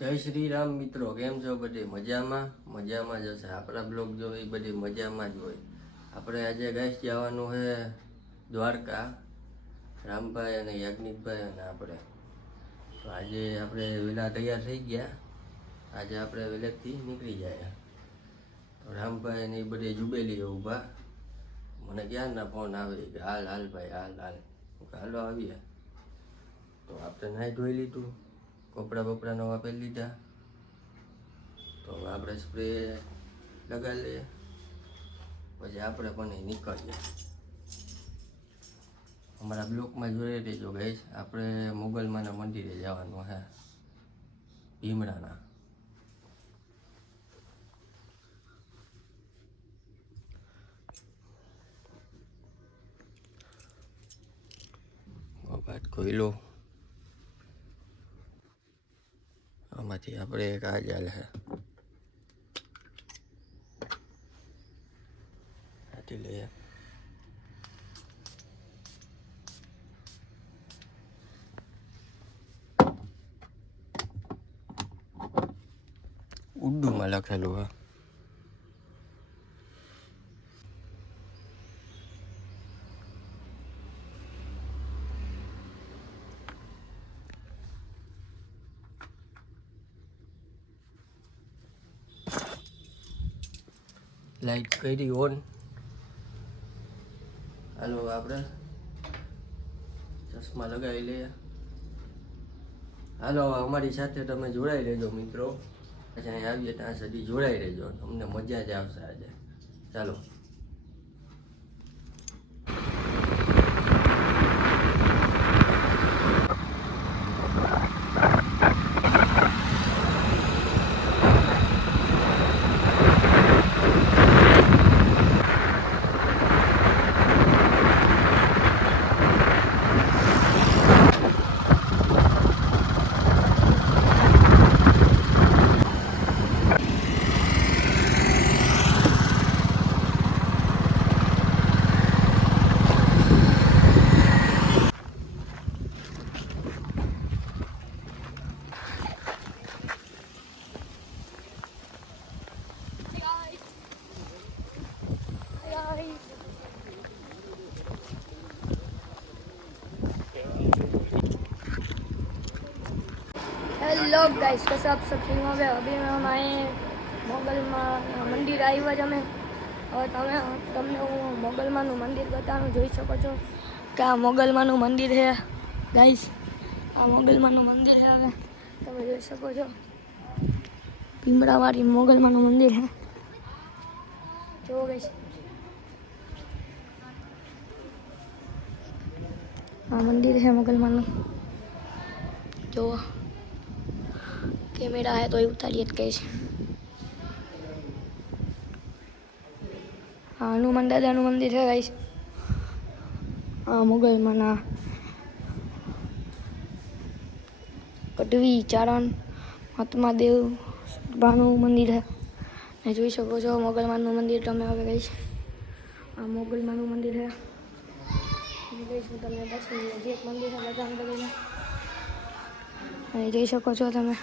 જય શ્રી રામ મિત્રો, કેમ છો? બધી મજામાં જ હશે. આપણા બ્લોગ જો એ બધી મજામાં જ હોય. આપણે આજે ગાઈસ જવાનું છે દ્વારકા, રામભાઈ અને યાજ્ઞિકભાઈ અને આપણે. તો આજે આપણે વહેલા તૈયાર થઈ ગયા. આજે આપણે વહેલેથી નીકળી જાય. તો રામભાઈ અને એ બધી જુબેલી ઊભા. મને ક્યારના ફોન આવે કે હાલ ભાઈ હાલ. હાલો આવીએ. તો આપણે નાહી ધોઈ લીધું, કપડાં નવા પહેરી લીધા. તો આપણે સ્પ્રે લગાવી લઈએ, પછી આપણે પણ નીકળીએ. અમારા બ્લોકમાં જોઈ રહેજો ગાઈસ. આપણે મોગલમાના મંદિરે જવાનું છે, ભીમરાના. વાત કોઈલો આમાંથી આપણે એક આ ચાલ છે, આથી લઈએ. ઉર્દુમાં લખેલું હે. લાઈટ કરી ઓન. હાલો આપણે ચશ્મા લગાવી લઈએ. હાલો અમારી સાથે તમે જોડાઈ રહેજો મિત્રો. પછી અહીં આવીએ ત્યાં સુધી જોડાઈ રહેજો, તમને મજા જ આવશે આજે. ચાલો. हेलो गाइस, कैसे आप सब ठीक होंगे? अभी हम आए મોગલમાં મંદિર આવ્યા જ અમે. હવે તમને હું મોગલમાનું મંદિર બતાવું. જોઈ શકો છો કે આ મોગલમાનું મંદિર છે ગાઈસ. આ મોગલમાનું મંદિર છે. હવે તમે જોઈ શકો છો ભીમરાવાળી મોગલમાનું મંદિર છે. જો ગાઈસ, આ મંદિર છે મોગલમાનું. જો કેમેરા है तो ये उतारिए कैसे. हाँ, हनुमान दादाનું મંદિર છે ગાઈસ. આ મોગલમાના કડવી ચારણ મહાત્મા દેવ બાનું મંદિર છે. ને જોઈ શકો છો મોગલમાનું મંદિર તમે હવે ગાઈસ. આ મોગલમાનું મંદિર છે. ગાઈસ હું તમને પછી જે મંદિર છે બધાને બધાને જોઈ શકો છો તમે.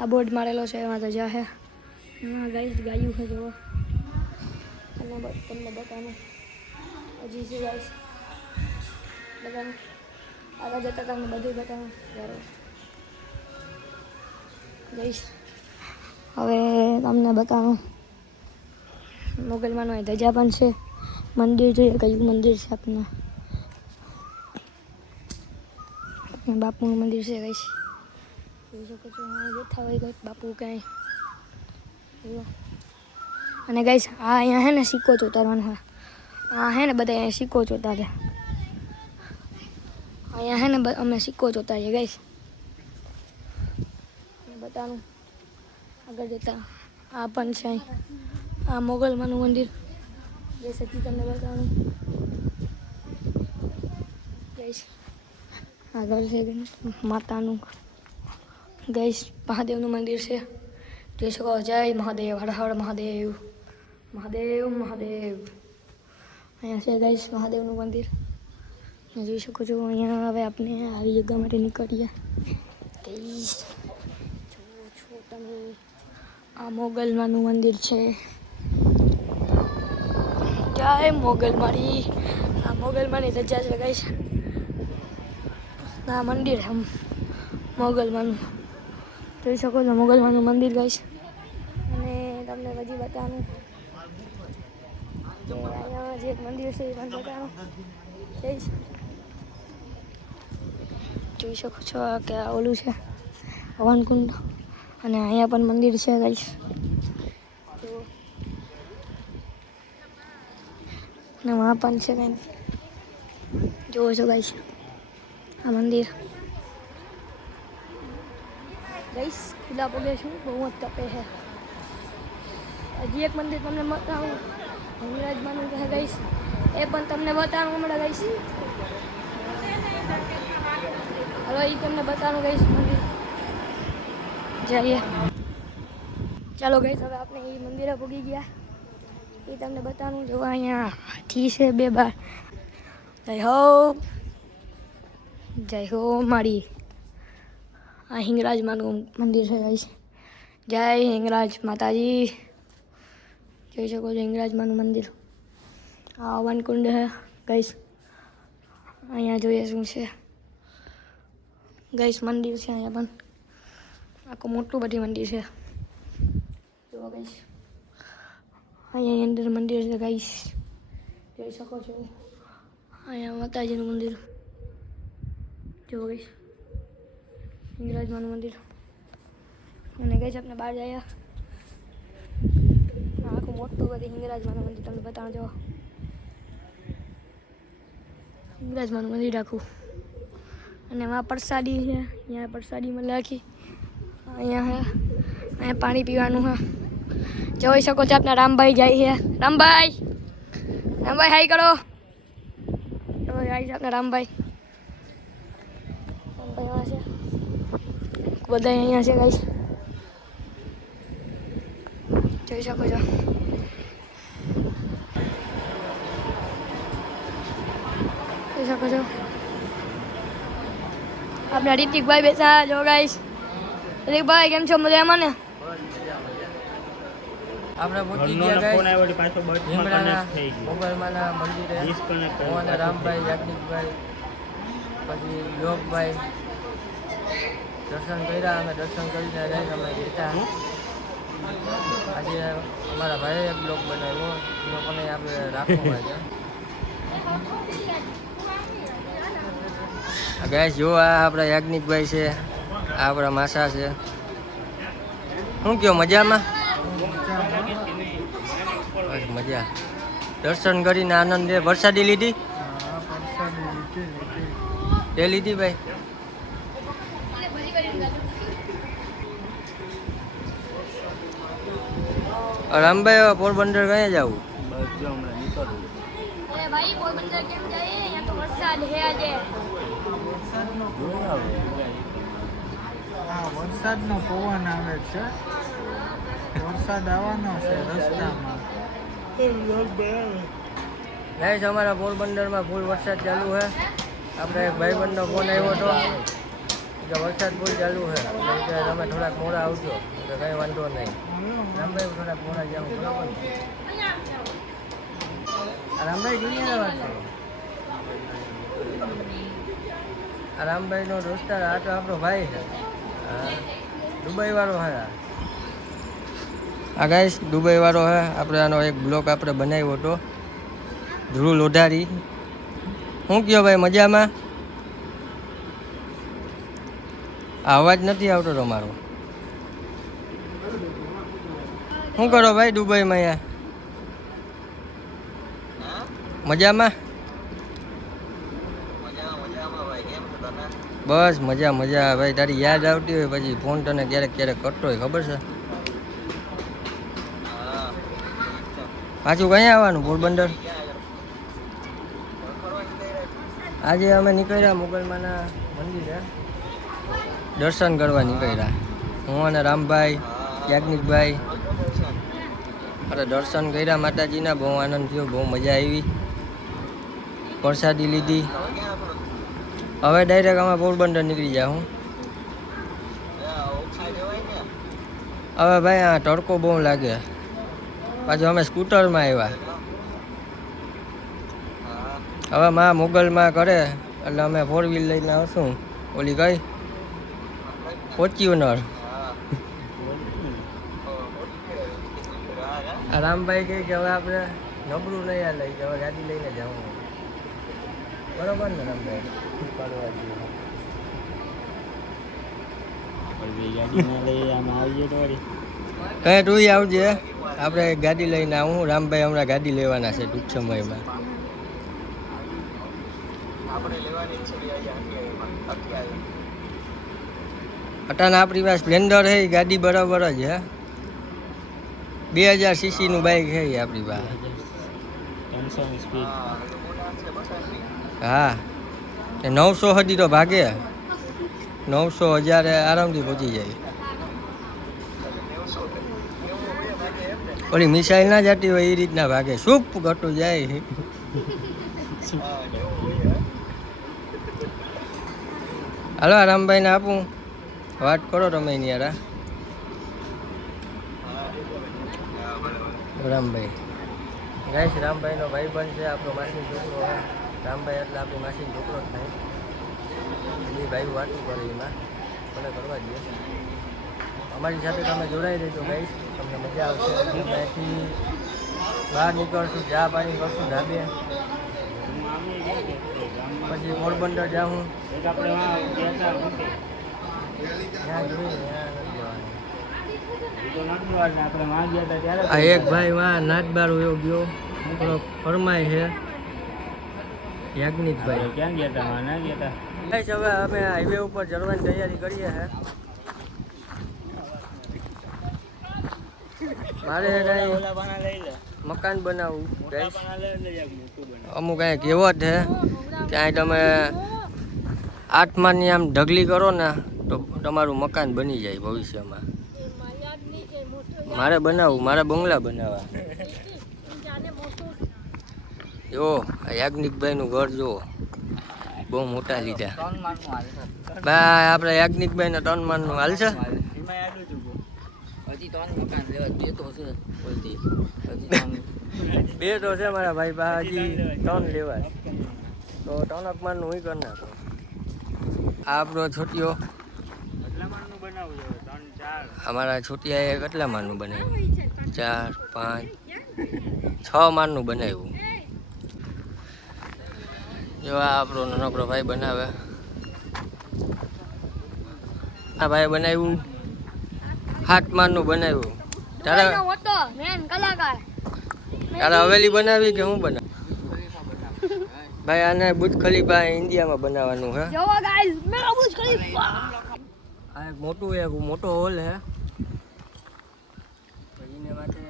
આ બોર્ડ મારેલો છે, એમાં તો જા છે. હા ગાઈસ, ગાયું છે જુઓ. તમને બતાવું હજી છે ગાઈસ. બધાનું આગળ જતાં તમને બધું બતાવું ગાઈસ. હવે તમને બતાવું મોગલમાનું અહીં ધજા પણ છે. મંદિર જોઈએ કયું મંદિર છે આપને. બાપુનું મંદિર છે ગાઈસ. જોઈ શકો છો બેઠા હોય ગઈ બાપુ ક્યાંય. અને ગાઈસ આ અહીંયા હે ને સિક્કો ચોતારવાનો હોય. આ હે ને બધા અહીંયા સિક્કો ચોતારે. અહીંયા હે ને અમે સિક્કો ચોતારીએ ગાઈસ. બતાવું આગળ જતા આ પણ છે. આ મોગલમાનું મંદિર જે સતી તમને બતાવું ગાઈસ. આગળ છે માતાનું ગાઈસ. મહાદેવનું મંદિર છે. જોઈ શકો. જય મહાદેવ, હર હર મહાદેવ, મહાદેવ મહાદેવ. અહીંયા છે ગાઈસ મહાદેવનું મંદિર. જોઈ શકો છો. અહીંયા હવે આપણે આવી જગ્યા માટે નીકળીએ ગાઈસ. તમે આ મોગલમાનું મંદિર છે. જય મોગલમારી. આ મોગલમાની ધજા છે ગાઈસ. આ મંદિર છે મોગલમાનું, જોઈ શકો છો મોગલમાનું મંદિર ગાઈસ. અને તમને હજી બતાવું કે અહીંયા જે એક મંદિર છે એ પણ બતાવું ગાઈસ. જોઈ શકો છો કે આ ઓલું છે હવનકુંડ, અને અહીંયા પણ મંદિર છે ગાઈસ. અને વहाँ પણ છે કંઈ, જોવો છો ગાઈસ આ મંદિર ગાઈસ. ખુલ્લા પગે છું, બહુ જ તપે છે. હજી એક મંદિર તમને બતાવું, હિંગળાજમાનું છે ગાઈસ, એ પણ તમને બતાવું હમણાં ગાઈસ. હવે એ તમને બતાવું ગાઈસ મંદિર જઈએ. ચાલો ગાઈસ, હવે આપણે એ મંદિરે પૂગી ગયા. એ તમને બતાવું. જો અહીંયા હાથી છે બે બાર. જય હો મારી. આ હિંગળાજમાનું મંદિર છે ગાઈસ. જય હિંગળાજ માતાજી. જોઈ શકો છો હિંગળાજમાનું મંદિર. આ હવનકુંડ છે ગાઈસ. અહીંયા જોઈએ શું છે ગાઈસ. મંદિર છે અહીંયા પણ આખું મોટું બધી મંદિર છે. જુઓ ગાઈસ, અહીંયા અંદર મંદિર છે ગાઈસ, જોઈ શકો છો. અહીંયા માતાજીનું મંદિર જુઓ ગાઈસ, હિંગળાજમાનું મંદિર. અને ગાઈસ આપણે બહાર જઈએ. આખું મોટું બધી હિંગળાજમાનું મંદિર તમને બતાવો. જો હિંગળાજમાનું મંદિર આખું. અને એમાં પ્રસાદી છે, અહીંયા પ્રસાદી મળે આખી. અહીંયા છે, અહીંયા પાણી પીવાનું છે. જોઈ શકો છો આપણા રામભાઈ જાય છે. રામભાઈ હાઈ કરો. જાય છે આપણા રામભાઈ અહીંયા છે. બધા અહીંયા છે ગાઈસ, જોઈ શકો છો. જોઈ શકો છો આપણા રિતિકભાઈ બેસા. જો ગાઈસ, રિતિકભાઈ કેમ છો? મજામાં ને? આપણે પહોંચી ગયા ગાઈસ હિંગળાના મોગલમાના મંદિરે. હું અને રામભાઈ, યાજ્ઞિકભાઈ, પછી યોગભાઈ દર્શન કર્યા. અમે દર્શન કરીને રહીને અમે બેઠા. આજે અમારા ભાઈએ એક બ્લોગ બનાવ્યો, એ લોકોને આપણે રાખવું છે. ગાઈસ જો આ આપણા યાજ્ઞિકભાઈ છે, આ આપણા માસા છે. શું કહો, મજામાં? બસ મજા. દર્શન કરીને આનંદ. વરસાદી લીધી? તે લીધી ભાઈ. રામભાઈ પોરબંદર કયા જવું? ભાઈ પોરબંદર કેમ જાય? અહીંયા તો વરસાદ છે આજે. વરસાદનો પવન આવે છે. વરસાદ આવવાનો છે રસ્તામાં. ગાઈસ અમારા પોરબંદરમાં ફૂલ વરસાદ ચાલુ છે. આપણે એક ભાઈબંધનો ફોન આવ્યો હતો કે વરસાદ ફૂલ ચાલુ છે, કે તમે થોડાક મોડા આવજો. તો કંઈ વાંધો નહીં. રામભાઈ થોડાક મોડા જાવ બરાબર. રામભાઈ જોઈએ વાત છે. આ રામભાઈનો દોસ્તાર, આ તો આપણો ભાઈ છે. દુબઈ વાળો છે આ ગાઈસ, દુબઈ વાળો છે. આપણે આનો એક બ્લોગ આપણે બનાવ્યો હતો. ધ્રુવ લોઢારી. શું કહો ભાઈ, મજામાં? આ અવાજ નથી આવતો તમારો. શું કરો ભાઈ દુબઈમાં? અહીંયા મજામાં? બસ મજા મજા ભાઈ. તારી યાદ આવતી હોય પછી ફોન તને ક્યારેક ક્યારેક કરતો હોય, ખબર છે? પાછું કયા આવવાનું? પોરબંદર. આજે અમે નીકળ્યા મોગલમાના મંદિરે દર્શન કરવા નીકળ્યા. હું અને રામભાઈ, યાજ્ઞિકભાઈ અરે દર્શન કર્યા માતાજીના. બહુ આનંદ થયો, બહુ મજા આવી. પ્રસાદી લીધી. હવે ડાયરેક્ટ અમે પોરબંદર નીકળી જાઉં. હવે ભાઈ આ તડકો બહુ લાગે, પાછું અમે સ્કૂટરમાં આવ્યા. હવે માં મોગલમાં કરે એટલે અમે 4 વ્હીલ લઈને આવશું. ઓલી કઈ ફોર્ચ્યુનર. રામભાઈ કહે કે હવે આપણે નબળું નહીં લઈ કે હવે ગાડી લઈને જવું. બરોબર ને રામભાઈ? કઈ તું આવજે, આપણે ગાડી લઈને આવું. રામભાઈ હમણાં ગાડી લેવાના છે ટૂંક સમયમાં. અટાને આપણી પાસે સ્પ્લેન્ડર છે, ગાડી બરાબર જ હે. 2000 cc નું બાઇક છે આપણી પાસે. હા, 900 સુધી તો ભાગે. 900 1000 આરામથી પહોંચી જાય. ઓલી મિસાઇલ ના જતી હોય એ રીતના ભાગે, સૂપ ઘટું જાય. હાલો રામભાઈને આપું, વાત કરો તમે એની યાર. રામભાઈ ગાઈસ, રામભાઈનો ભાઈબંધ છે, આપણો માસીનો છોકરો. રામભાઈ એટલે આપણી માસીનો છોકરો જ થાય. એ ભાઈ વાતું કરે એમાં મને કરવા દે. અમારી સાથે તમે જોડાઈ રહેજો ગાઈસ, તમને મજા આવશે. અહીંથી બહાર નીકળશું, ચા પાણી કરશું ધાબે, પછી પોરબંદર જાઉં. આ એક ભાઈ વાં નાચબાર વયો ગયો, થોડો ફરમાય છે. યાજ્ઞિકભાઈ ક્યાં ગયા હતા? ના ગયા હતા. હવે અમે હાઈવે ઉપર ચડવાની તૈયારી કરીએ છે. મારે કઈ મકાન બનાવવું અમુક કાંઈક એવો જ છે ત્યાં તમે 8 માળની આમ ઢગલી કરો ને તો તમારું મકાન બની જાય ભવિષ્યમાં. મારે બનાવવું, મારે બંગલા બનાવવા. જો આ યાજ્ઞિકભાઈનું ઘર જુઓ, બહુ મોટા લીધા. ભાઈ આપણે યાજ્ઞિકભાઈને 3 માળનું હાલશે. બે તો છે મારા ભાઈ પાસે, હજી 3 લેવાય તો 3 માળનું હું કરી નાખો. આ આપણો છોટીઓ અમારા છોટિયાએ કેટલા માળનું બનાવ્યું? 4 5 6 માળનું બનાવ્યું. જો આ આપણો નાનકડો ભાઈ બનાવે. આ ભાઈ બનાવ્યું 7 માળનું બનાવ્યું. તારે હવેલી બનાવી કે હું બનાવ? ભાઈ આને બુર્જ ખલીફા ઇન્ડિયામાં બનાવવાનું છે. આ એક મોટો હોલ છે, એને માટે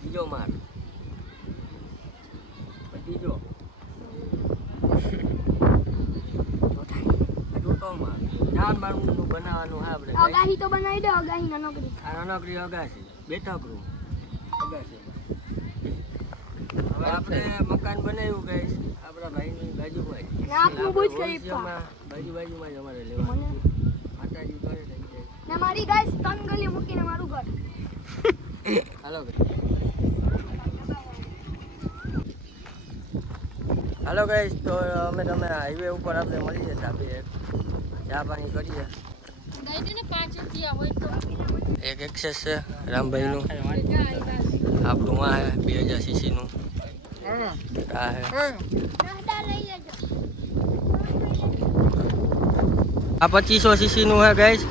બીજો માળ, ત્રીજો ચોથો માળ, 4 માળનું બનાવવાનું છે આપણે. અગાહી તો બનાવી દો, અગાહી નાનકડી. આ નાનકડી અગાસી, બેઠક રૂમ અગાસી. હવે આપણે મકાન બનાવ્યું ગાઈસ આપણા ભાઈની બાજુમાં. આપનું બુર્જ ખલીફા બાજુમાં જ અમારે લેવાનું. માતાજી કરે થઈ જાય. ને મારી ગાઈસ 3 ગલી મૂકીને મારું ઘર. હાલો ગાઈસ, તો અમે તમે હાઈવે ઉપર આપણે મળીએ, ધાબે ચા પાણી કરીએ. એક એક્સેસ છે રામભાઈનું, આપણું આ છે 2000 cc નું. આ છે આ 2500 cc નું છે ગાઈસ,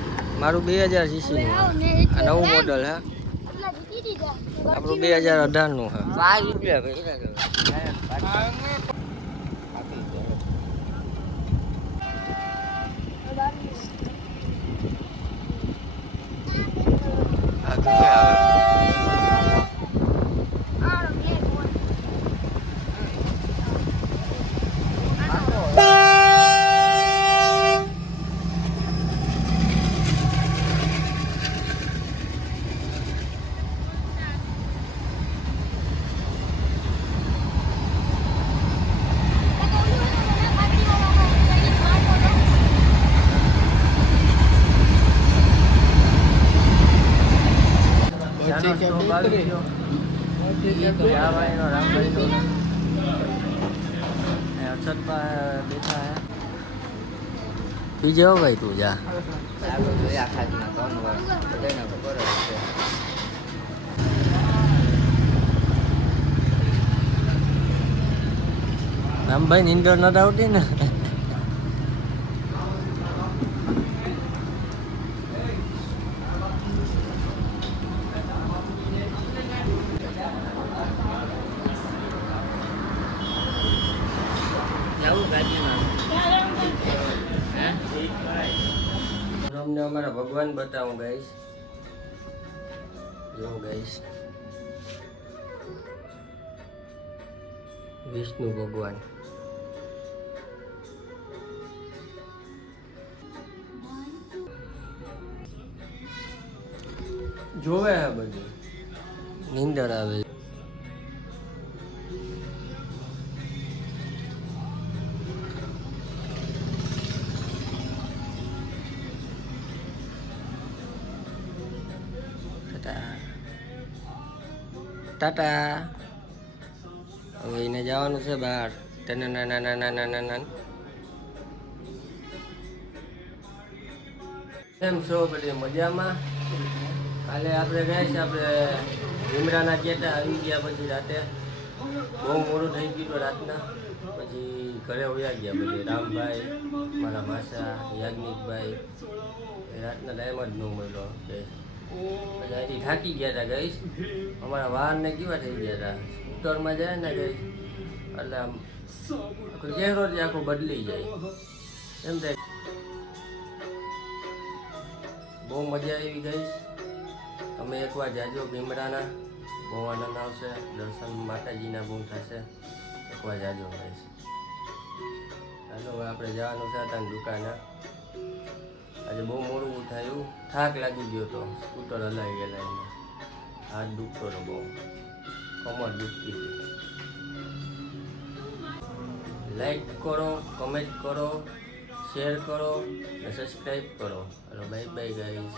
મારું 2000 cc નું છે. આ નવું મોડલ છે, આપણું 2018 નું છે. 5 રૂપિયા નાનો સ્ટોપ આવી ગયો. આ ભાઈનો રામભાઈનો અક્ષતભાઈ બેઠા હે. પી જાઓ ભાઈ તું જા. રામભાઈ નીંદર નથી આવતી ને. તમને અમારા ભગવાન બતાવું ગાઈસ. જો ગાઈસ વિષ્ણુ ભગવાન. જોવે આ બધું નીંદર આવે. ટાટા. હવે એને જવાનું છે બહાર. કેમ છો બધી મજામાં? કાલે આપણે ગયા છે આપણે ભીમરાના ચેટા આવી ગયા. પછી રાતે બહુ મોડું થઈ ગયું હતું રાતના. પછી ઘરે વયા ગયા બધી. રામભાઈ, મારા માસા, યાજ્ઞિકભાઈ. રાતના ટાઈમ જ ન મળ્યો. પછી અહીંથી થાકી ગયા હતા ગઈશ. અમારા વાહનને કેવા થઈ ગયા હતા. સ્કૂટરમાં જાય ને ગઈ એટલે આમ આખો ચહેરો જ આખો બદલી જાય એમ થાય. બહુ મજા આવી ગઈશ. તમે એકવાર જાજો ભીમરાના. બહુ આનંદ આવશે. દર્શન માતાજીના બહુ થશે. એકવાર જાજો ગઈશ. ચાલો હવે આપણે જવાનું છે હતા દુકાને. આજે બહુ મોડું થયું. થાક લાગી ગયો હતો. સ્કૂટર હલાવી ગયેલા એને. હાથ દુખતો હતો બહુ. કમર દુખતી હતી. લાઈક કરો, કમેન્ટ કરો, શેર કરો અને સબસ્ક્રાઈબ કરો. Hello bye bye guys.